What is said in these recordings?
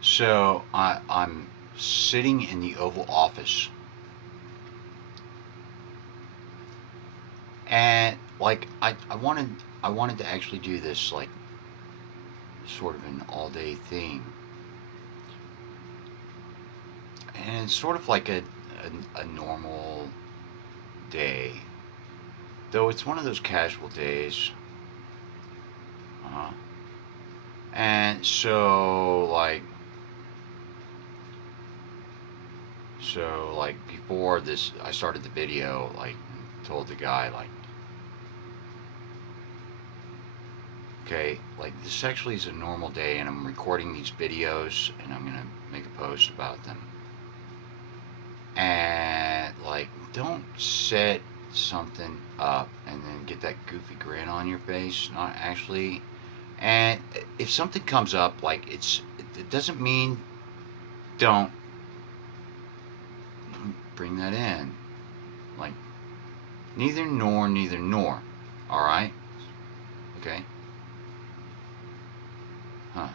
So I'm sitting in the Oval Office, and like I wanted to actually do this like sort of an all day thing, and it's sort of like a normal day, though it's one of those casual days. Uh-huh. And so like before this, I started the video, like told the guy like, okay, like this actually is a normal day, and I'm recording these videos, and I'm gonna make a post about them. And like, don't set something up and then get that goofy grin on your face. Not actually. And if something comes up, like it doesn't mean don't bring that in. Like neither nor, neither nor. All right. Okay. Huh.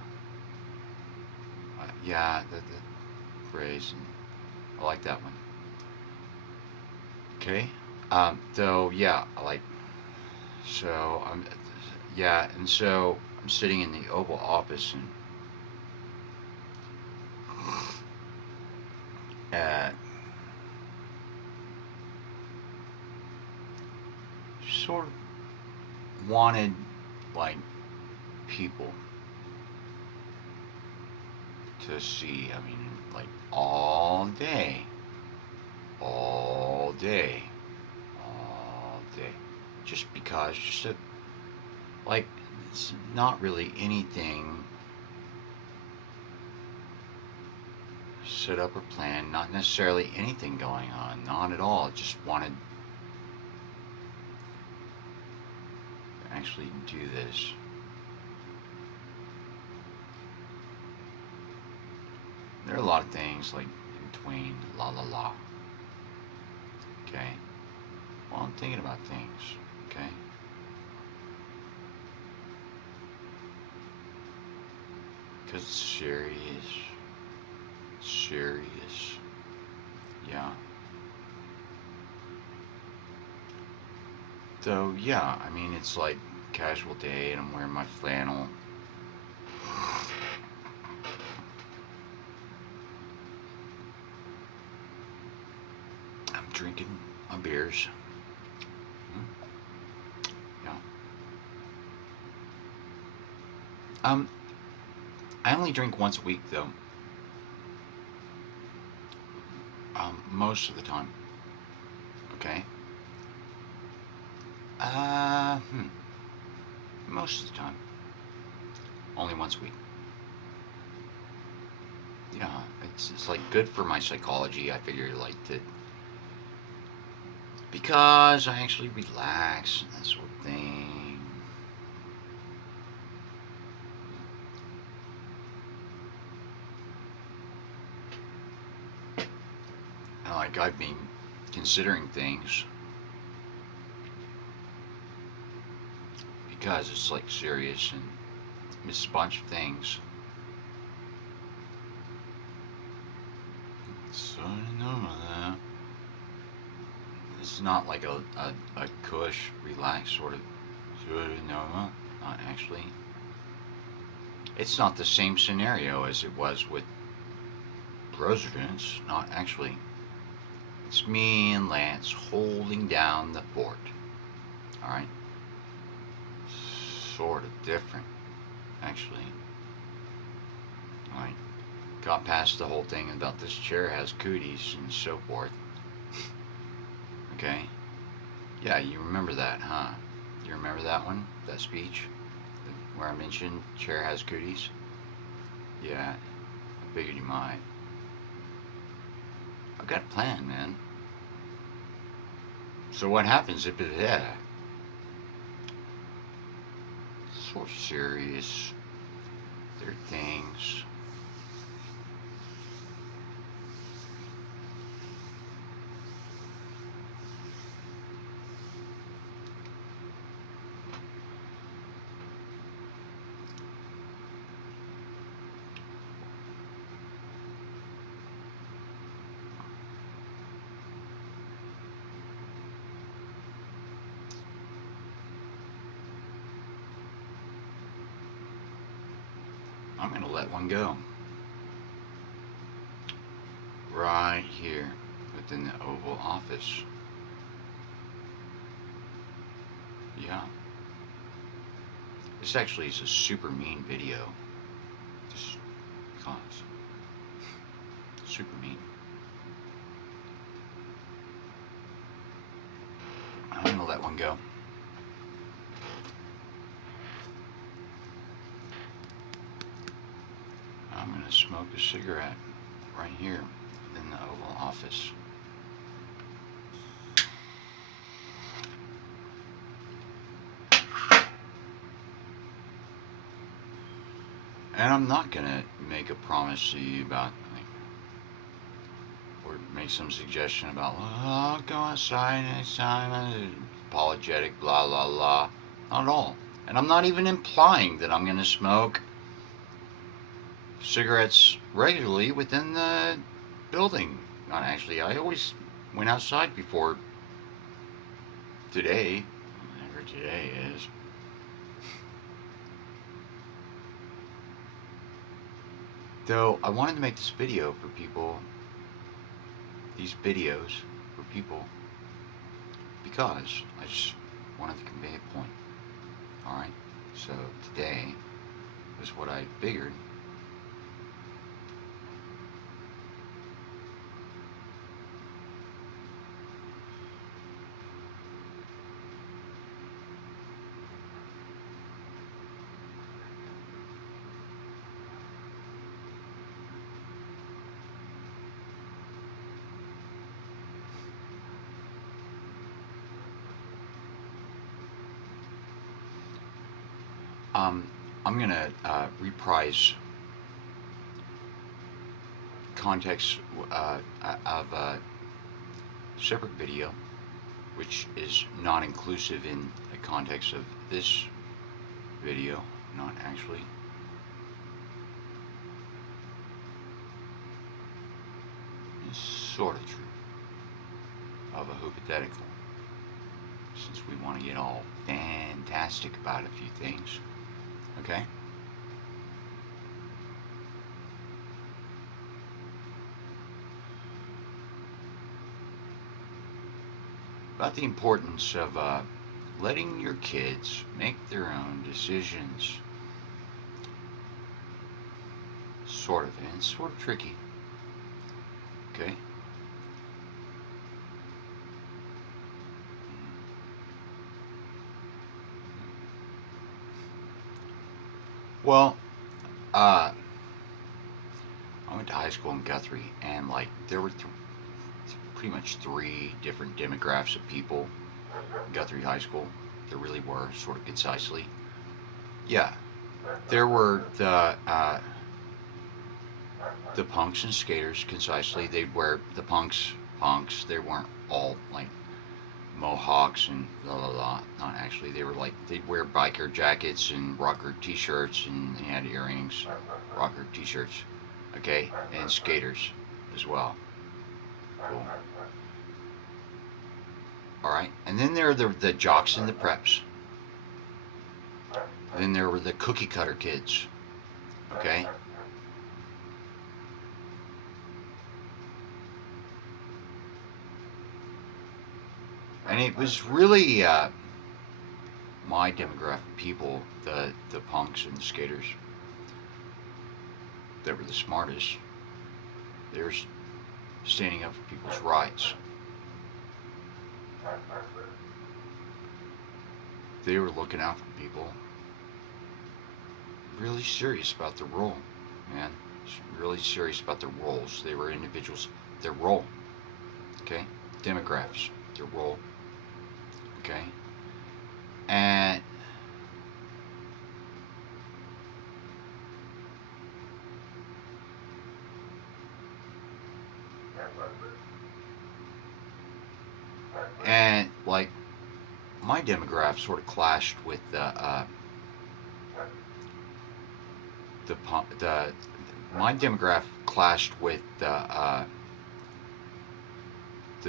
Yeah. The phrase. I like that one. Okay. Though, yeah, like so. Yeah, and so I'm sitting in the Oval Office, and uh, sort of wanted like people to see. I mean, like all day, all day, just because, just to, like, it's not really anything set up or planned. Not necessarily anything going on. Not at all. Just wanted to actually do this. There are a lot of things like in between la la la. Okay. Well, I'm thinking about things. Okay. Because it's serious. Serious. Yeah. Though, yeah, I mean, it's like casual day, and I'm wearing my flannel. I'm drinking my beers. Hmm. Yeah. Um, I only drink once a week, though. Most of the time. Okay. Uh, hmm. Most of the time. Only once a week. Yeah, it's like good for my psychology. I figure like that because I actually relax and that sort of thing. And like I've been considering things because it's like serious and it's a bunch of things. So no, it's not like a cush, relax sort of. No, not actually. It's not the same scenario as it was with residents. Not actually. It's me and Lance holding down the fort. All right. Sort of different, actually. All right. Got past the whole thing about this chair has cooties and so forth. Okay. Yeah, you remember that, huh? You remember that one? That speech? Where I mentioned chair has cooties? Yeah, I figured you might. I've got a plan, man. So what happens if it, yeah, sort of serious. There are things. I'm going to let one go. Right here within the Oval Office. Yeah. This actually is a super mean video. Just because. Super mean. I'm going to let one go. I'm going to smoke a cigarette right here in the Oval Office. And I'm not going to make a promise to you about, or make some suggestion about, oh, I'll go outside next time, apologetic, blah, blah, blah. Not at all. And I'm not even implying that I'm going to smoke cigarettes regularly within the building. Not actually. I always went outside before today, whatever today is. Though I wanted to make this video for people, these videos for people, because I just wanted to convey a point. Alright? So today was what I figured. I'm going to reprise context of a separate video, which is not inclusive in the context of this video, not actually. It's sort of true, of a hypothetical, since we want to get all fantastic about a few things. Okay? About the importance of letting your kids make their own decisions. Sort of, and it's sort of tricky. Okay? Well, I went to high school in Guthrie, and like there were pretty much 3 different demographics of people in Guthrie High School. There really were, sort of concisely. Yeah, there were the punks and skaters. Concisely, they'd wear the punks. They weren't all like mohawks and blah blah blah. Not actually. They were like they'd wear biker jackets and rocker T-shirts, and they had earrings, rocker T-shirts. Okay, and skaters as well. Cool. All right, and then there are the jocks and the preps. Then there were the cookie cutter kids. Okay. And it was really my demographic people, the punks and the skaters, that were the smartest. They were standing up for people's rights. They were looking out for people. Really serious about their role, man. Really serious about their roles. They were individuals. Their role. Okay? Demographics. Their role. Okay? And like my demographic sort of clashed with my demographic clashed with the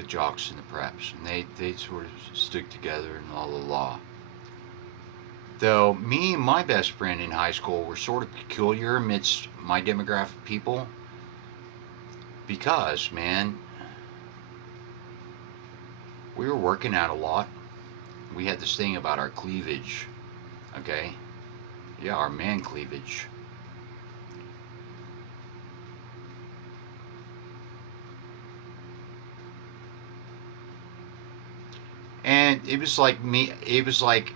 jocks and the preps, and they sort of stick together and all the law. Though me and my best friend in high school were sort of peculiar amidst my demographic people because, man, we were working out a lot. We had this thing about our cleavage, okay? Yeah, our man cleavage. And it was like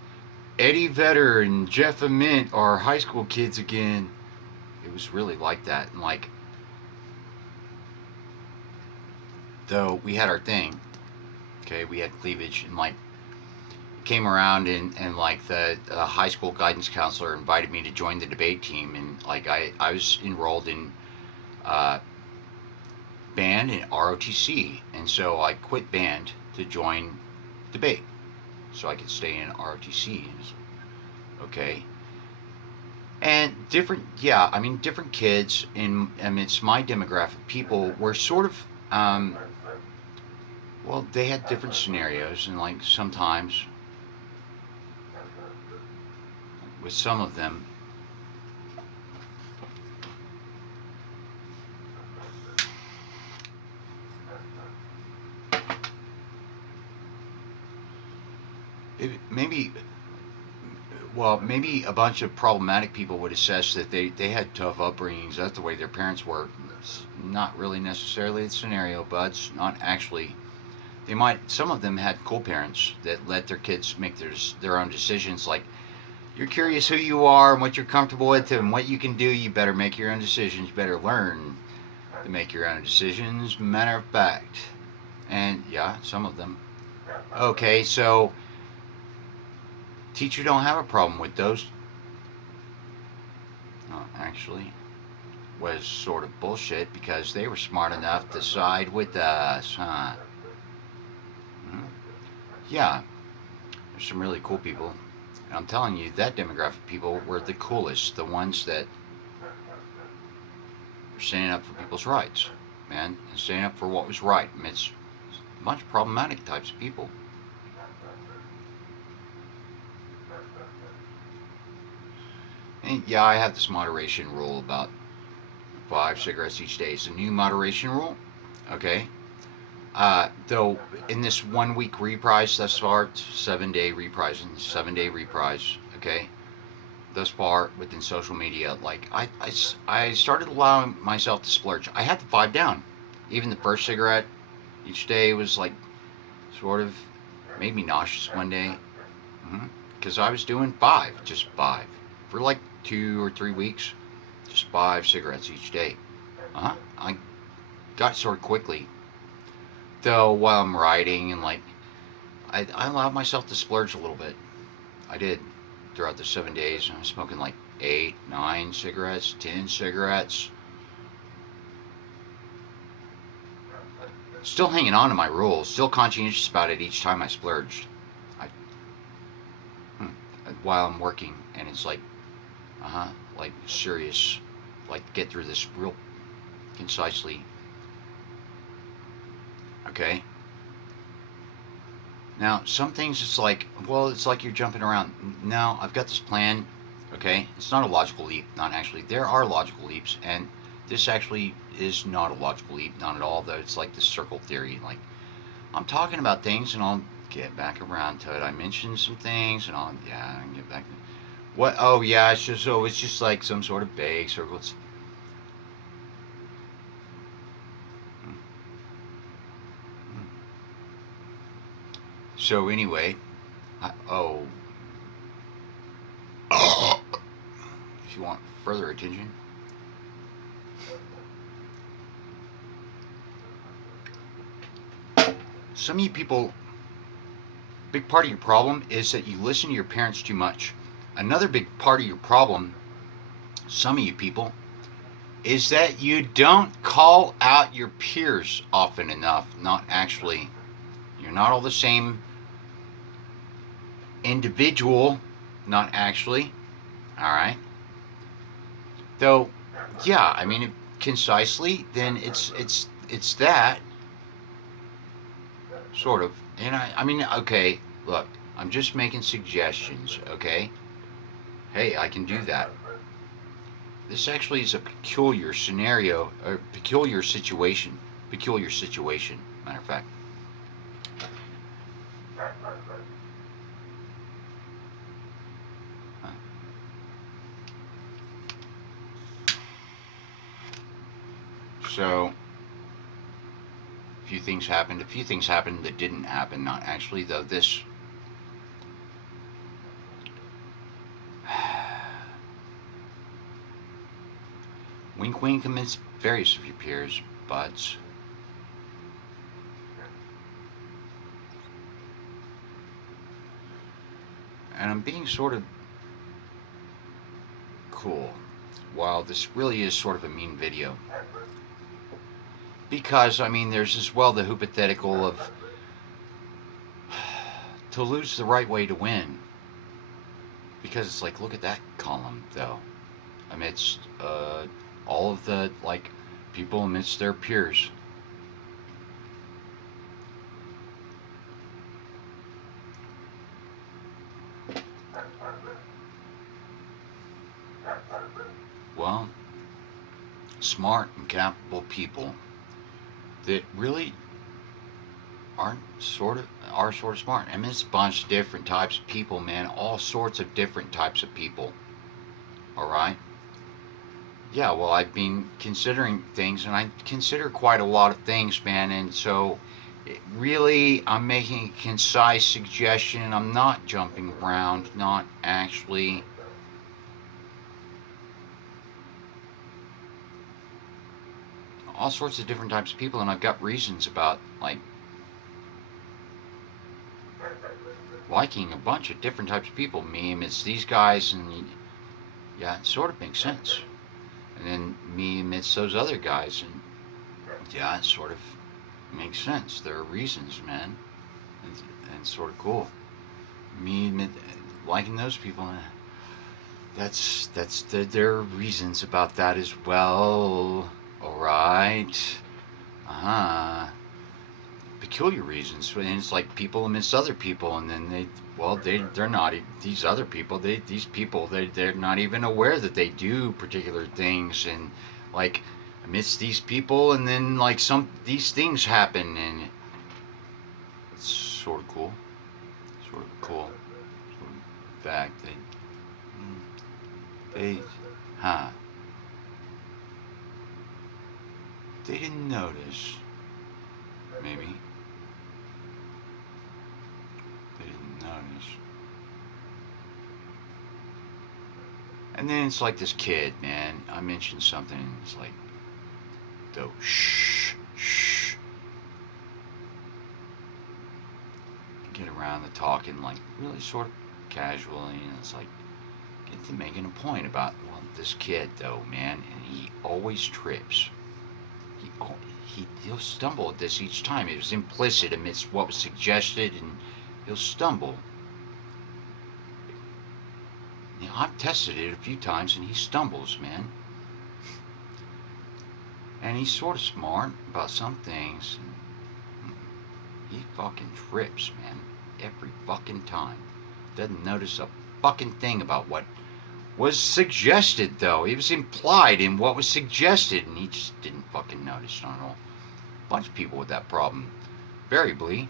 Eddie Vedder and Jeff Ament are high school kids again. It was really like that. And like, though we had our thing, okay, we had cleavage, and like, came around and like the high school guidance counselor invited me to join the debate team. And like, I was enrolled in uh, band and ROTC. And so I quit band to join debate so I could stay in ROTC. Okay. And different, yeah, I mean, different kids in amidst my demographic people were sort of, well, they had different scenarios, and like sometimes with some of them, maybe, well, maybe a bunch of problematic people would assess that they had tough upbringings. That's the way their parents were. It's not really necessarily the scenario, but it's not actually. They might. Some of them had cool parents that let their kids make their own decisions. Like, you're curious who you are and what you're comfortable with and what you can do. You better make your own decisions. You better learn to make your own decisions. Matter of fact, and yeah, some of them. Okay, so teacher don't have a problem with those. Actually, was sort of bullshit because they were smart enough to side with us, huh? Hmm? Yeah, there's some really cool people. And I'm telling you, that demographic people were the coolest, the ones that were standing up for people's rights, man, and standing up for what was right amidst a bunch of problematic types of people. And yeah, I have this moderation rule about 5 cigarettes each day. It's a new moderation rule, okay? Though in this 1 week reprise thus far, 7 day reprise and 7 day reprise, okay? Thus far within social media, like I started allowing myself to splurge. I had the 5 down. Even the first cigarette each day was like sort of made me nauseous one day. Because I was doing 5, just 5, for like 2 or 3 weeks, just 5 cigarettes each day. I got sort of quickly. Though while I'm riding and like, I allowed myself to splurge a little bit. I did throughout the 7 days. I was smoking like 8, 9 cigarettes, 10 cigarettes. Still hanging on to my rules. Still conscientious about it each time I splurged. I, while I'm working, and it's like, like serious, like get through this real concisely. Okay. Now, some things it's like, well, it's like you're jumping around. No, I've got this plan. Okay, it's not a logical leap. Not actually. There are logical leaps, and this actually is not a logical leap. Not at all. Though it's like the circle theory. Like, I'm talking about things, and I'll get back around to it. I mentioned some things, and I can get back. What? Oh yeah, it's just like some sort of vague circle. So anyway, oh, if you want further attention, some of you people, big part of your problem is that you listen to your parents too much. Another big part of your problem, some of you people, is that you don't call out your peers often enough. Not actually. You're not all the same individual. Not actually. All right. Though, yeah, I mean, concisely, then it's that sort of. And I mean, okay, look, I'm just making suggestions, okay? hey, I can do that. This actually is a peculiar scenario, a peculiar situation. Peculiar situation, matter of fact. Huh. So, a few things happened. A few things happened that didn't happen. Not actually, though. This. Wink, wink amidst various of your peers, buds. And I'm being sort of cool, while this really is sort of a mean video. Because, I mean, there's as well the hypothetical of to lose the right way to win. Because it's like, look at that column, though. Amidst all of the, like, people amidst their peers. Well, smart and capable people that really are sort of smart. I mean, it's a bunch of different types of people, man. All sorts of different types of people. All right. Yeah. Well, I've been considering things, and I consider quite a lot of things, man. And so, really, I'm making a concise suggestion. I'm not jumping around. Not actually. All sorts of different types of people, and I've got reasons about like liking a bunch of different types of people. Me amidst these guys, and yeah, it sort of makes sense. And then me amidst those other guys, and yeah, it sort of makes sense. There are reasons, man, and sort of cool. Me liking those people, there are reasons about that as well. All right, uh huh. Peculiar reasons, and it's like people amidst other people, and then they're not these other people. These people they're not even aware that they do particular things, and like amidst these people, and then like these things happen, and it's sort of cool, sort of cool, sort of fact they huh they didn't notice, maybe they didn't notice. And then it's like this kid, man. I mentioned something, and it's like, though, shh, shh. Get around the talking, like, really sort of casually, and it's like, get to making a point about, well, this kid, though, man, and he always trips. He, he'll stumble at this each time. It was implicit amidst what was suggested, and he'll stumble. You know, I've tested it a few times, and he stumbles, man. And he's sort of smart about some things. And he fucking trips, man. Every fucking time. Doesn't notice a fucking thing about what was suggested, though. It was implied in what was suggested, and he just didn't fucking notice. I don't know. A bunch of people with that problem. Variably.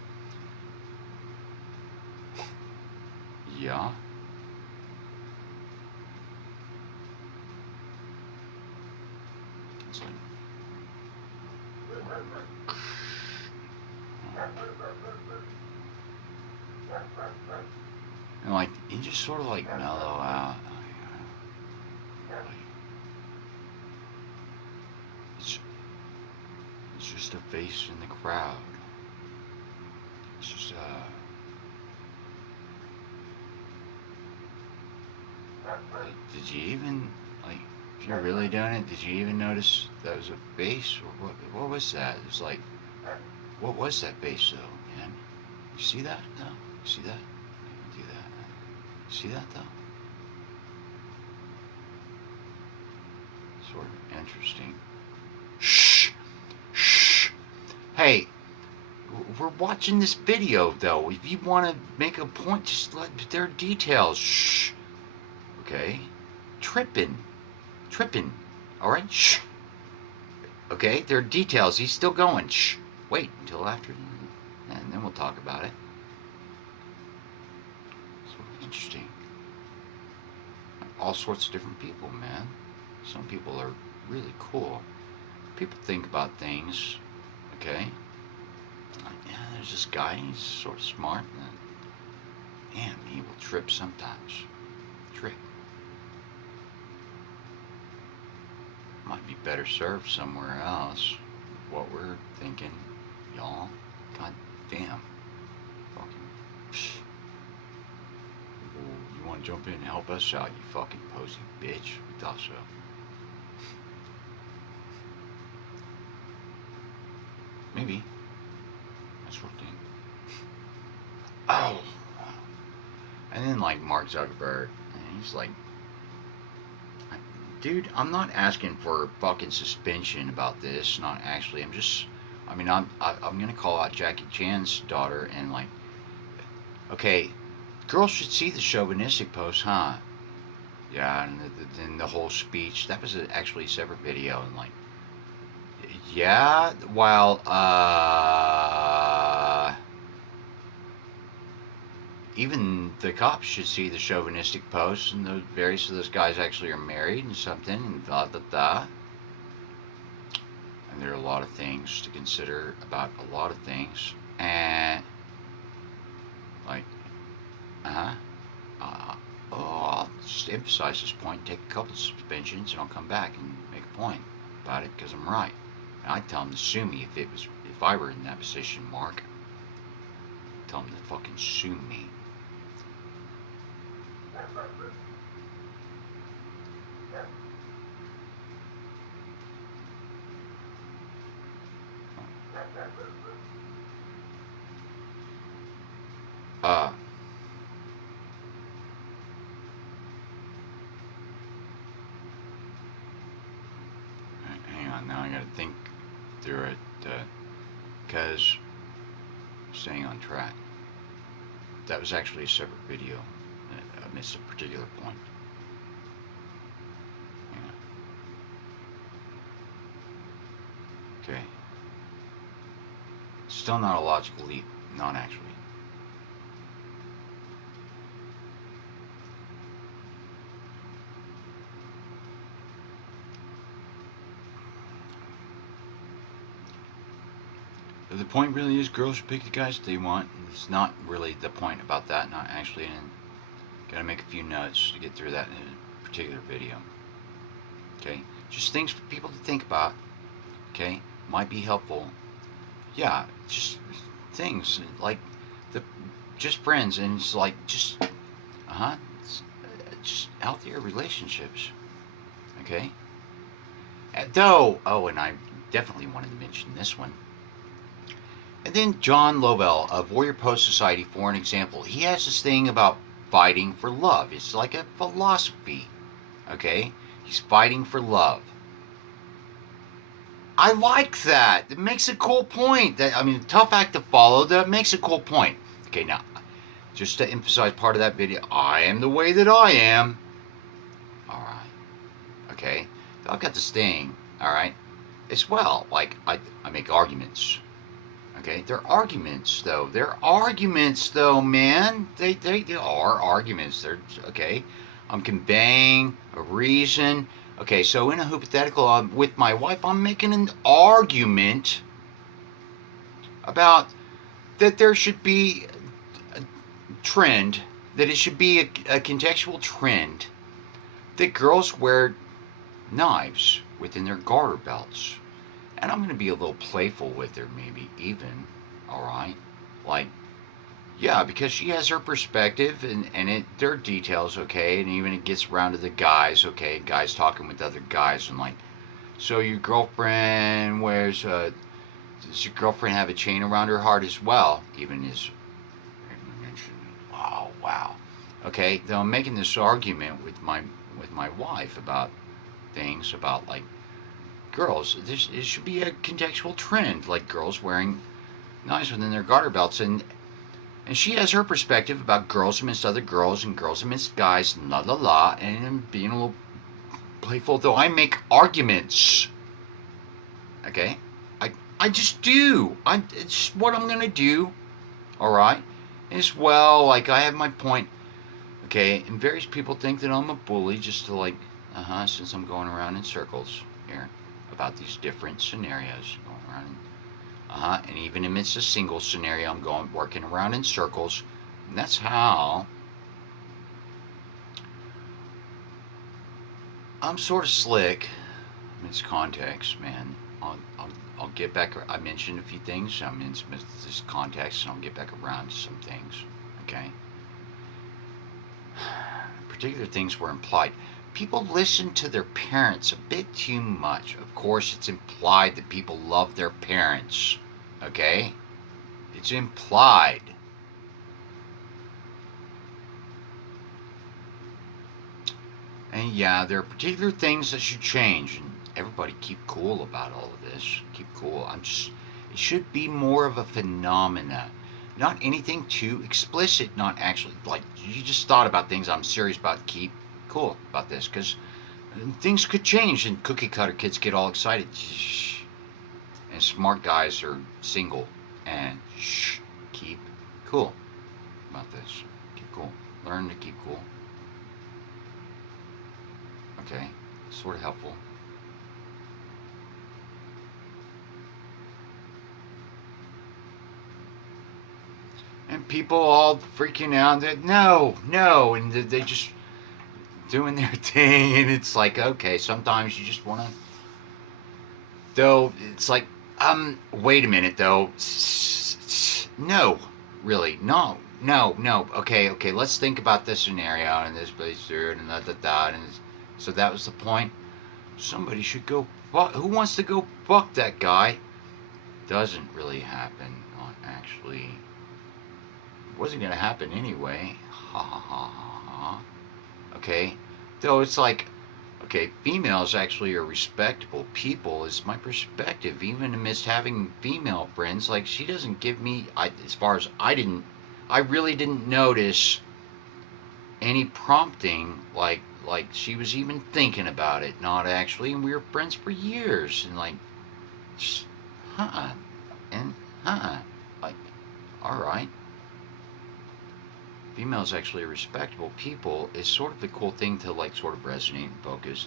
Yeah. It's like, and like, he just sort of like mellow out. It's, it's just a face in the crowd. It's just did you even, like, if you're really doing it, did you even notice that was a face? Or what was that? It was like, what was that face though, man? You see that? No? You see that? Do that. You see that though? Sort of interesting. Shh! Shh! Hey, we're watching this video though. If you want to make a point, just let there are details. Shh! Okay? Tripping. Alright? Shh. Okay? There are details. He's still going. Shh. Wait until after, and then we'll talk about it. So interesting. All sorts of different people, man. Some people are really cool. People think about things. Okay? Like, yeah, there's this guy, he's sort of smart. And, man, he will trip sometimes. Trip. Might be better served somewhere else. What we're thinking, y'all. God damn. Fucking. Psh. You want to jump in and help us out, you fucking posy bitch? We thought so. Maybe. That sort of thing. Oh. And then, like, Mark Zuckerberg, and he's like, dude, I'm not asking for fucking suspension about this. Not actually. I'm gonna call out Jackie Chan's daughter and like, okay, girls should see the chauvinistic post, huh? Yeah, and then the whole speech. That was actually a separate video, and like, yeah, while even the cops should see the chauvinistic posts, and those various of those guys actually are married and something, and da da da. And there are a lot of things to consider about a lot of things, and like, uh-huh. I'll just emphasize this point, take a couple of suspensions, and I'll come back and make a point about it because I'm right. And I'd tell them to sue me if I were in that position, Mark. Tell them to fucking sue me. Uh, Hang on, now I gotta think through it, because staying on track. That was actually a separate video. I missed a particular point. Yeah. Okay. Still not a logical leap. Not actually. The point really is girls should pick the guys they want. It's not really the point about that, not actually. And gotta make a few notes to get through that in a particular video. Okay? Just things for people to think about. Okay? Might be helpful. Yeah, just things like just friends, and it's like just just healthier relationships. Okay? Though, and I definitely wanted to mention this one. And then John Lovell of Warrior Post Society, for an example, he has this thing about fighting for love. It's like a philosophy. Okay? He's fighting for love. I like that. It makes a cool point. Tough act to follow. That makes a cool point. Okay, now, just to emphasize part of that video, I am the way that I am. All right. Okay? I've got this thing, all right, as well. Like, I make arguments. Okay? They're arguments, though. They're arguments, though, man. They are arguments. They're, okay? I'm conveying a reason. Okay, so in a hypothetical, with my wife, I'm making an argument about that there should be a trend, that it should be a contextual trend that girls wear knives within their garter belts. And I'm going to be a little playful with her, maybe even, alright? Like, yeah, because she has her perspective, and there are details, okay? And even it gets around to the guys, okay? Guys talking with other guys, and like, so your girlfriend wears, does your girlfriend have a chain around her heart as well? Even as, oh, wow. Okay, though I'm making this argument with my wife about things, about like, girls, it should be a contextual trend, like girls wearing knives within their garter belts, and And she has her perspective about girls amidst other girls and girls amidst guys, and la la la, and being a little playful. Though I make arguments, okay, I just do. It's what I'm gonna do. All right, as well. Like I have my point. Okay, and various people think that I'm a bully just to like, since I'm going around in circles here about these different scenarios going around. And even amidst a single scenario, I'm going working around in circles, and that's how I'm sort of slick. In its context, man. I'll get back. I mentioned a few things. I'm in this context, and I'll get back around to some things. Okay. Particular things were implied. People listen to their parents a bit too much. Of course, it's implied that people love their parents. Okay? It's implied. And yeah, there are particular things that should change. And everybody keep cool about all of this. Keep cool. It should be more of a phenomena. Not anything too explicit, not actually, like, you just thought about things I'm serious about. Keep cool about this, because things could change and cookie cutter kids get all excited. And smart guys are single. And keep cool about this. Keep cool. Learn to keep cool. Okay, sort of helpful. And people all freaking out that no, and they just doing their thing, and it's like, okay, sometimes you just want to. Though it's like, wait a minute, though. No, really, no. Okay, let's think about this scenario and this place there and that, and so that was the point. Somebody should go. Who wants to go fuck that guy? Doesn't really happen. Not actually. It wasn't gonna happen anyway. Ha ha ha ha ha. Okay, though it's like, okay, females actually are respectable people, is my perspective. Even amidst having female friends, like she doesn't give me. As far as I really didn't notice any prompting, like she was even thinking about it. Not actually, and we were friends for years, and like, just, and like, all right. Females actually are respectable people is sort of the cool thing to like sort of resonate and focus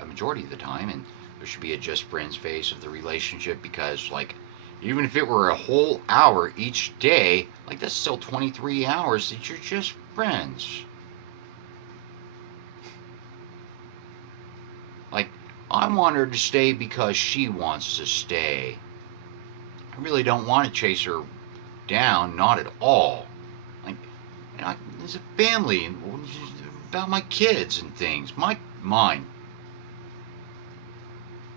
a majority of the time, and there should be a just friends phase of the relationship, because like even if it were a whole hour each day, like that's still 23 hours that you're just friends. Like, I want her to stay because she wants to stay. I really don't want to chase her down, not at all. Like, it's a family, and about my kids and things. Mine.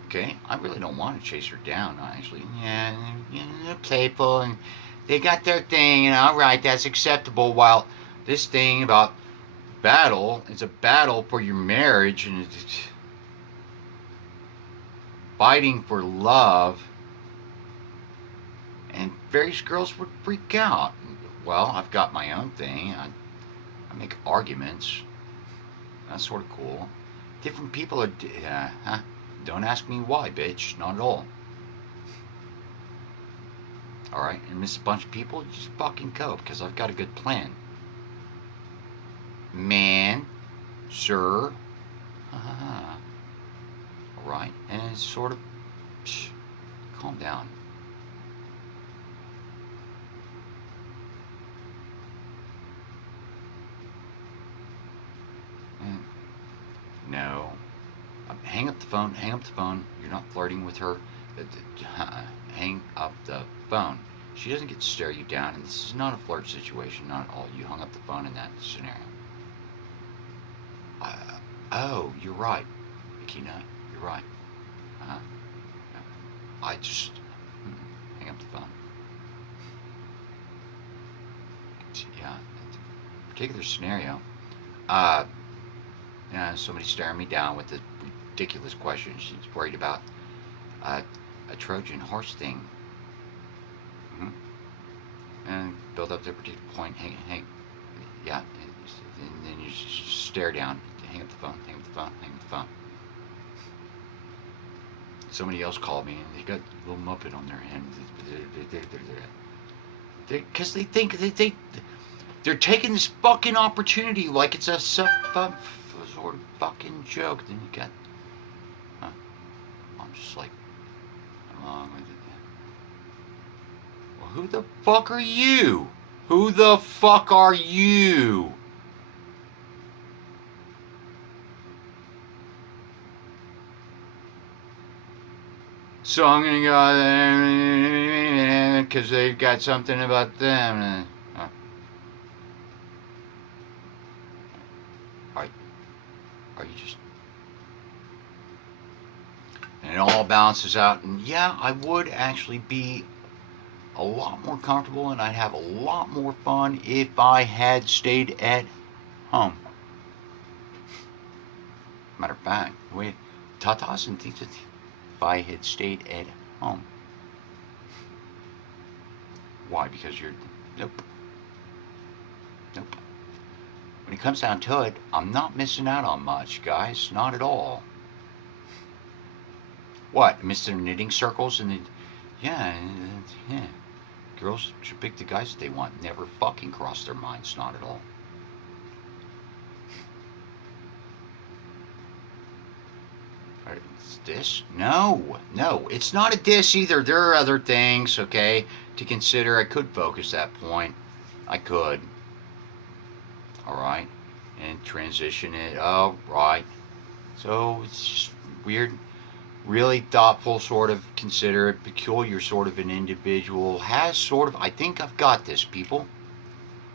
Okay, I really don't want to chase her down. Actually, yeah, they're playful and they got their thing, and all right, that's acceptable. While this thing about battle is a battle for your marriage, and it's fighting for love. And various girls would freak out. Well, I've got my own thing. I make arguments. That's sort of cool. Different people are. Don't ask me why, bitch. Not at all. Alright, and miss a bunch of people? Just fucking go, because I've got a good plan. Man, sir. Alright, and it's sort of. Calm down. No. Hang up the phone. Hang up the phone. You're not flirting with her. Hang up the phone. She doesn't get to stare you down, and this is not a flirt situation. Not at all. You hung up the phone in that scenario. Oh, you're right, Akina. You're right. I just hang up the phone. Yeah. Particular scenario. Somebody staring me down with a ridiculous question. She's worried about a Trojan horse thing. and build up their particular point. Hang, yeah, and then you stare down. Hang up the phone. Hang up the phone. Hang up the phone. Somebody else called me, and they got a little muppet on their hand. Because they think they're taking this fucking opportunity like it's a sort of fucking joke. Then you got, huh, I'm just like, along with it. Well, who the fuck are you? Who the fuck are you? So I'm gonna go there because they've got something about them. Are, are you just? And it all balances out. And yeah, I would actually be a lot more comfortable, and I'd have a lot more fun if I had stayed at home. Matter of fact, wait, Tatas and things. If I had stayed at home. Why? Because you're. Nope. Nope. When it comes down to it, I'm not missing out on much, guys. Not at all. What? Miss their knitting circles and yeah, yeah. Girls should pick the guys that they want. Never fucking cross their minds. Not at all. It's this? No, no. It's not a diss either. There are other things, okay, to consider. I could focus that point. I could. All right. And transition it. Oh, right. So it's just weird. Really thoughtful, sort of considerate, peculiar sort of an individual. Has sort of, I think I've got this, people.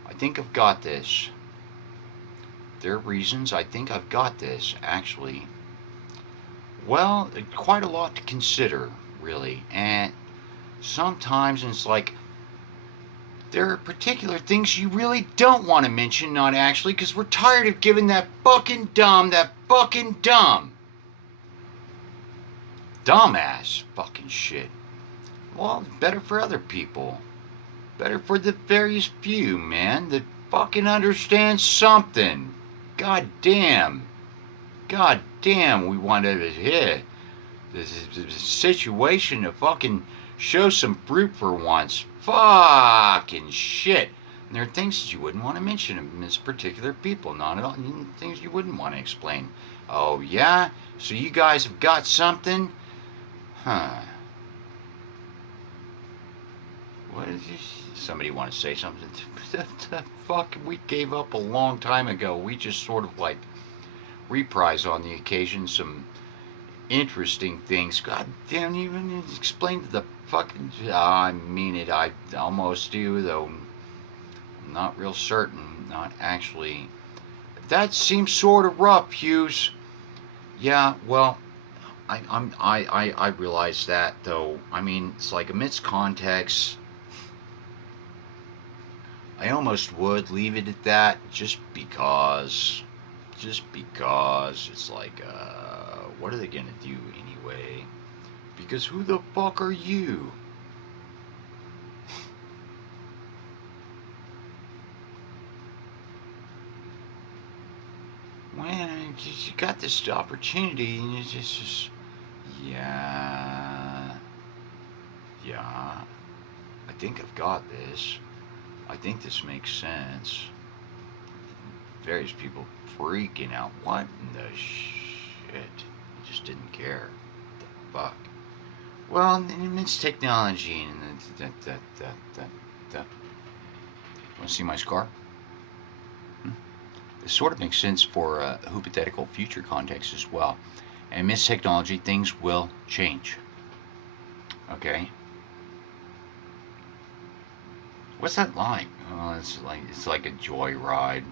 I think I've got this. There are reasons I think I've got this, actually. Well, quite a lot to consider, really. And sometimes it's like there are particular things you really don't want to mention, not actually, because we're tired of giving that fucking dumbass fucking shit. Well, better for other people. Better for the various few, man, that fucking understand something. God damn. God damn, we wanted to hit the situation to fucking show some fruit for once. Fucking shit. And there are things that you wouldn't want to mention in this particular people. Not at all. Things you wouldn't want to explain. Oh, yeah? So you guys have got something? Huh. What is this? Somebody want to say something? The fuck? We gave up a long time ago. We just sort of like reprise on the occasion some interesting things. God damn, you even explained the fucking. I mean it. I almost do, though. I'm not real certain. Not actually. That seems sort of rough, Hughes. Yeah. Well, I realize that, though. I mean, it's like amidst context. I almost would leave it at that, just because. Just because it's like, what are they gonna do anyway? Because who the fuck are you? Man, you got this opportunity, and it's just, yeah, yeah. I think I've got this. I think this makes sense. Various people freaking out. What in the shit? I just didn't care. What the fuck? Well, it's technology and that. Want to see my scar? This sort of makes sense for a hypothetical future context as well. And amidst technology, things will change. Okay. What's that like? Oh, it's like a joyride.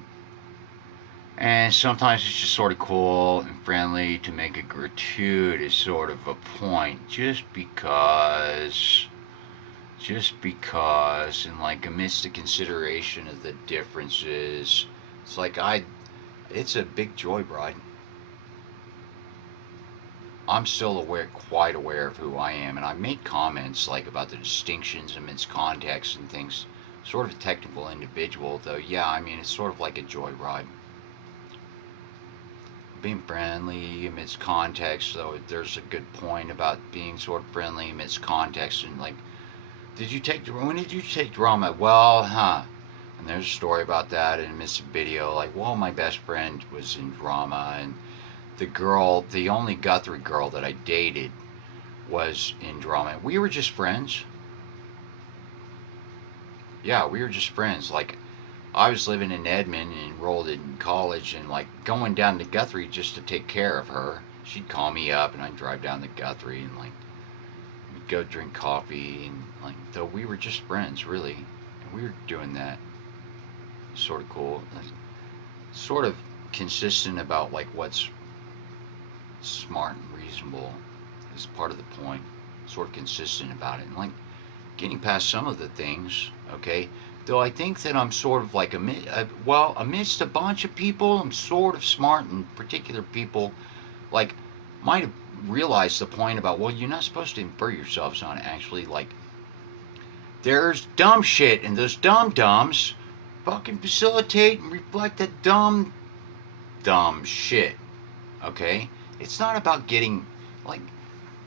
And sometimes it's just sort of cool and friendly to make a gratuitous sort of a point, just because, and like amidst the consideration of the differences, it's like it's a big joyride. I'm still quite aware of who I am, and I make comments like about the distinctions amidst context and things sort of a technical individual, though. Yeah, I mean, it's sort of like a joyride. Being friendly amidst context, though, there's a good point about being sort of friendly amidst context. And like, when did you take drama? Well, huh. And there's a story about that in a video. Like, well, my best friend was in drama, and the only Guthrie girl that I dated was in drama. We were just friends. Yeah, we were just friends. Like, I was living in Edmond and enrolled in college, and like going down to Guthrie just to take care of her. She'd call me up, and I'd drive down to Guthrie, and like we'd go drink coffee, and like, though we were just friends, really, and we were doing that. Sort of cool, sort of consistent about like what's smart and reasonable is part of the point. Sort of consistent about it, and like getting past some of the things. Okay, though I think that I'm sort of like amidst a bunch of people, I'm sort of smart, and particular people like might have realized the point about, well, you're not supposed to infer yourselves on actually, like, there's dumb shit, and those dumb-dumbs fucking facilitate and reflect that dumb shit. Okay, it's not about getting like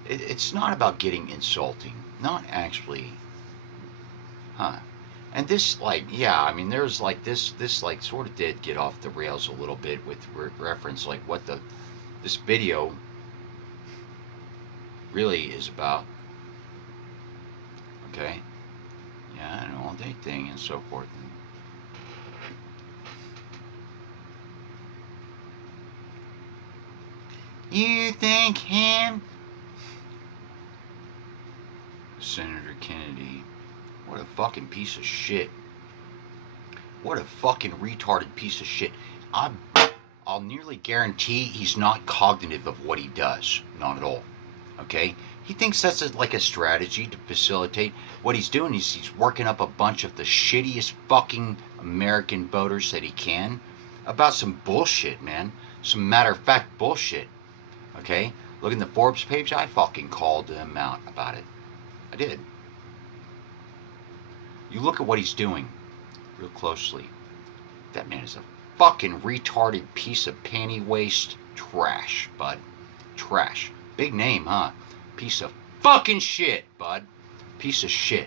it's not about getting insulting, not actually, huh? And this, like, yeah, I mean, there's like this like sort of did get off the rails a little bit with reference, like what this video really is about. Okay, yeah, an all day thing and so forth. You think him? Senator Kennedy. What a fucking piece of shit. What a fucking retarded piece of shit. I'll nearly guarantee he's not cognitive of what he does. Not at all. Okay? He thinks that's like a strategy to facilitate. What he's doing is he's working up a bunch of the shittiest fucking American voters that he can about some bullshit, man. Some matter-of-fact bullshit. Okay? Look in the Forbes page, I fucking called him out about it. I did. You look at what he's doing real closely. That man is a fucking retarded piece of panty waste trash, bud. Trash. Big name, huh? Piece of fucking shit, bud. Piece of shit.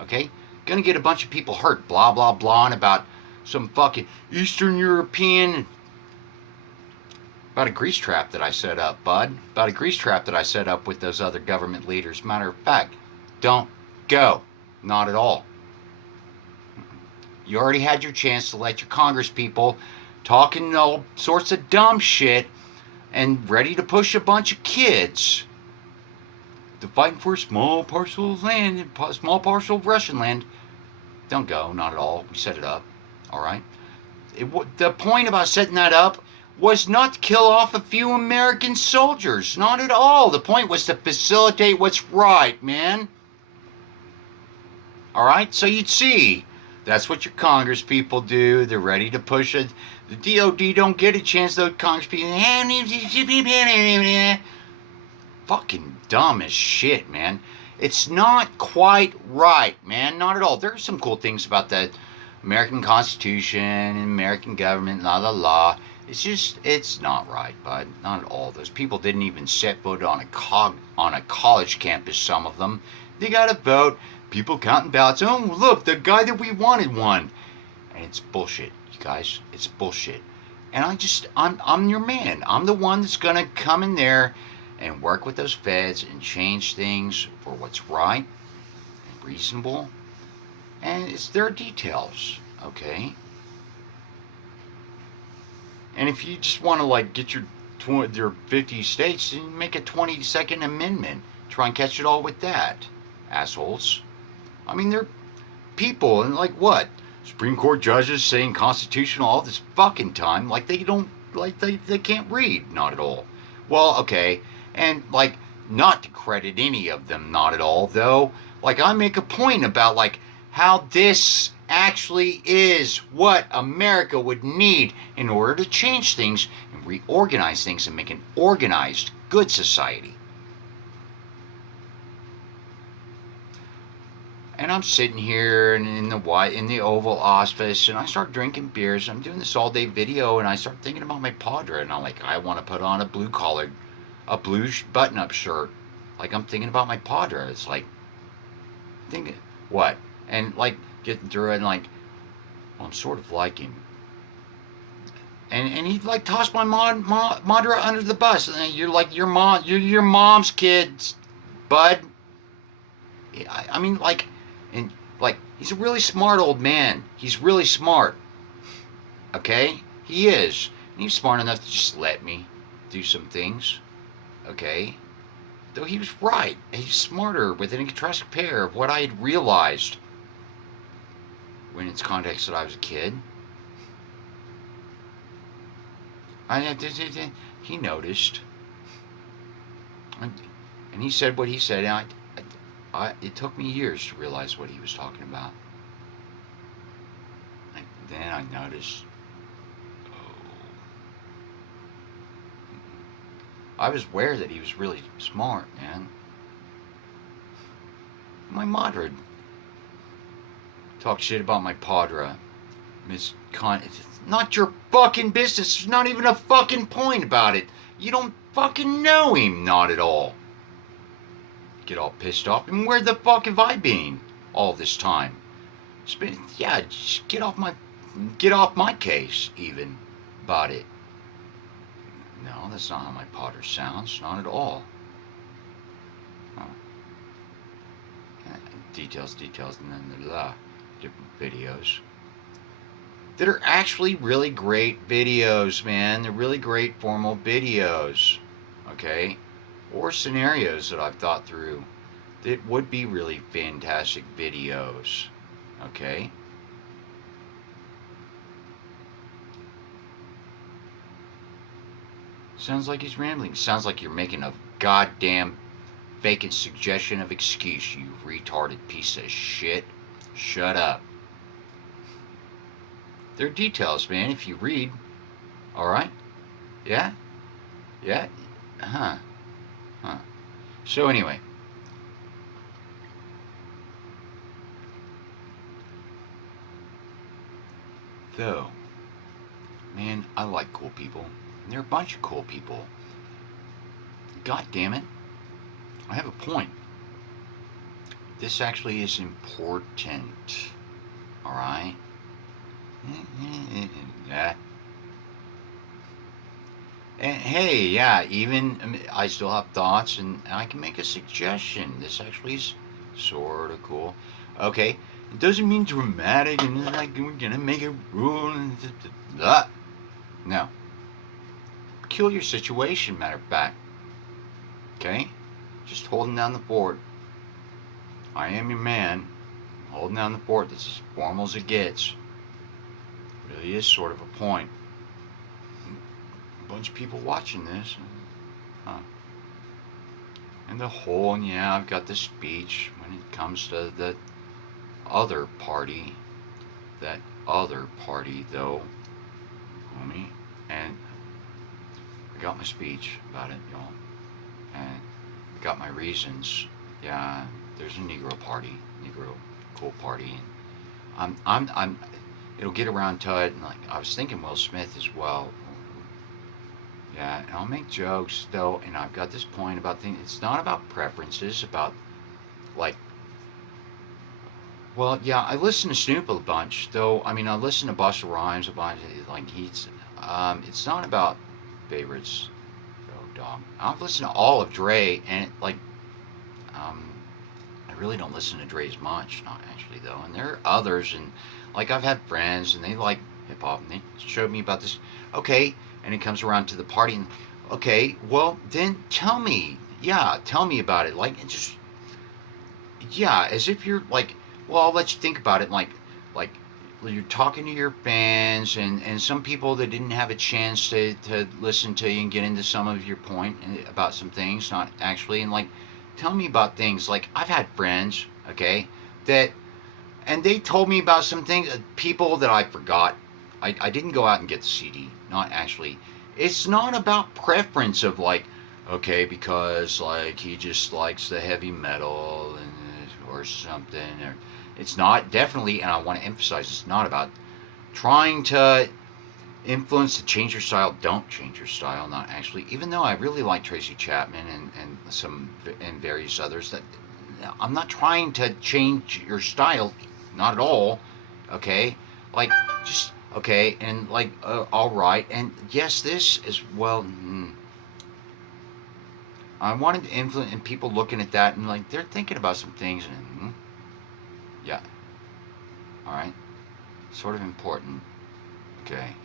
Okay? Gonna get a bunch of people hurt, blah, blah, blah, about some fucking Eastern European. About a grease trap that I set up, bud. About a grease trap that I set up with those other government leaders. Matter of fact, don't go. Not at all. You already had your chance to let your Congress people talking all sorts of dumb shit and ready to push a bunch of kids to fighting for a small parcel of land, small parcel of Russian land. Don't go. Not at all. We set it up. All right. The point about setting that up was not to kill off a few American soldiers. Not at all. The point was to facilitate what's right, man. All right? So you'd see. That's what your Congress people do. They're ready to push it. The DOD don't get a chance. Those Congress people. Fucking dumb as shit, man. It's not quite right, man. Not at all. There are some cool things about the American Constitution and American government, la la la. It's just, it's not right, bud. Not at all. Those people didn't even set foot on a college campus, some of them. They got to vote. People counting ballots. Oh, look, the guy that we wanted won. And it's bullshit, you guys. It's bullshit. And I'm your man. I'm the one that's going to come in there and work with those feds and change things for what's right and reasonable. And it's their details, okay? And if you just want to like get your 50 states, then make a 22nd Amendment. Try and catch it all with that, assholes. I mean, they're people, and like what? Supreme Court judges saying constitutional all this fucking time, like they don't, like they can't read, not at all. Well, okay, and like not to credit any of them, not at all, though. Like I make a point about like how this actually is what America would need in order to change things and reorganize things and make an organized, good society. And I'm sitting here in the Oval Office, and I start drinking beers. I'm doing this all day video, and I start thinking about my Padre, and I'm like, I want to put on a blue button-up shirt. Like I'm thinking about my Padre. It's like thinking what, and like getting through it, and like, well, I'm sort of like him. And he like tossed my Madra under the bus, and you're like you're your mom's kids, bud. I mean, like, and like he's a really smart old man. He's really smart. Okay, he is. And he's smart enough to just let me do some things. Okay, though he was right. He's smarter with an contrasting pair of what I had realized when it's context that I was a kid. He noticed, and he said what he said. And it took me years to realize what he was talking about. And then I noticed, oh, I was aware that he was really smart, man. My Madrid talked shit about my Padre. It's not your fucking business. There's not even a fucking point about it. You don't fucking know him, not at all. Get all pissed off. And where the fuck have I been all this time? Yeah, just get off my case, even, about it. No, that's not how my Padre sounds. Not at all. Huh. Details, and then different videos that are actually really great videos, man. They're really great formal videos, okay? Or scenarios that I've thought through that would be really fantastic videos, okay? Sounds like he's rambling. Sounds like you're making a goddamn vacant suggestion of excuse, you retarded piece of shit. Shut up. There are details, man, if you read. Alright? Yeah? Yeah? Huh. So anyway. Though, man, I like cool people. And they're a bunch of cool people. God damn it. I have a point. This actually is important. Alright? Yeah. And hey, yeah, even I still have thoughts, and I can make a suggestion. This actually is sort of cool. Okay, it doesn't mean dramatic and like we're gonna make a rule and blah. No. Peculiar situation, matter of fact. Okay? Just holding down the fort. I am your man. Holding down the fort. That's as formal as it gets. Really is sort of a point. A bunch of people watching this. Huh. And the whole, and yeah, I've got the speech when it comes to the other party. That other party, though, homie. And I got my speech about it, y'all. And I got my reasons. Yeah, there's a Negro party, Negro cool party. And it'll get around to it. And like, I was thinking Will Smith as well. Yeah, and I'll make jokes though, and I've got this point about things. It's not about preferences, about like, well, yeah, I listen to Snoop a bunch, though. I mean, I listen to Busta Rhymes a bunch. Like it's not about favorites, though, dog. I've listened to all of Dre, and like, I really don't listen to Dre as much, not actually though. And there are others, and like I've had friends, and they like hip hop, and they showed me about this. Okay. And it comes around to the party, and okay, well then tell me about it, like it just, yeah, as if you're like, well, I'll let you think about it, like you're talking to your fans, and some people that didn't have a chance to listen to you and get into some of your point about some things, not actually, and like, tell me about things, like I've had friends, okay, that, and they told me about some things, people that I forgot. I didn't go out and get the CD. Not actually. It's not about preference of like, okay, because like he just likes the heavy metal and or something, or It's not definitely, and I want to emphasize, it's not about trying to influence to change your style. Don't change your style. Not actually. Even though I really like Tracy Chapman and some and various others, that I'm not trying to change your style. Not at all. Okay, like just okay, and like all right, and yes, this is well. I wanted to influence and people looking at that and like they're thinking about some things and yeah, all right, sort of important. Okay,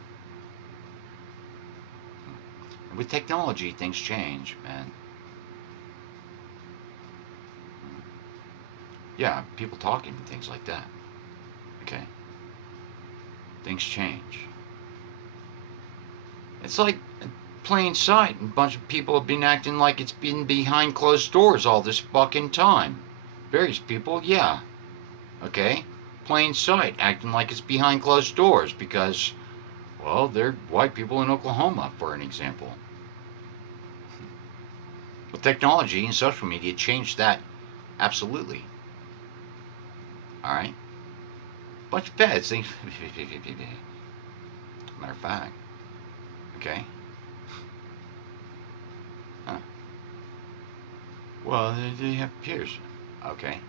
with technology, things change, man. Yeah, people talking and things like that. Okay, things change. It's like plain sight. A bunch of people have been acting like it's been behind closed doors all this fucking time. Various people, yeah. Okay, plain sight, acting like it's behind closed doors because, well, they're white people in Oklahoma, for an example. Well, technology and social media changed that absolutely. All right, bunch of fads. Things. Matter of fact, okay. Huh. Well, they have peers. Okay.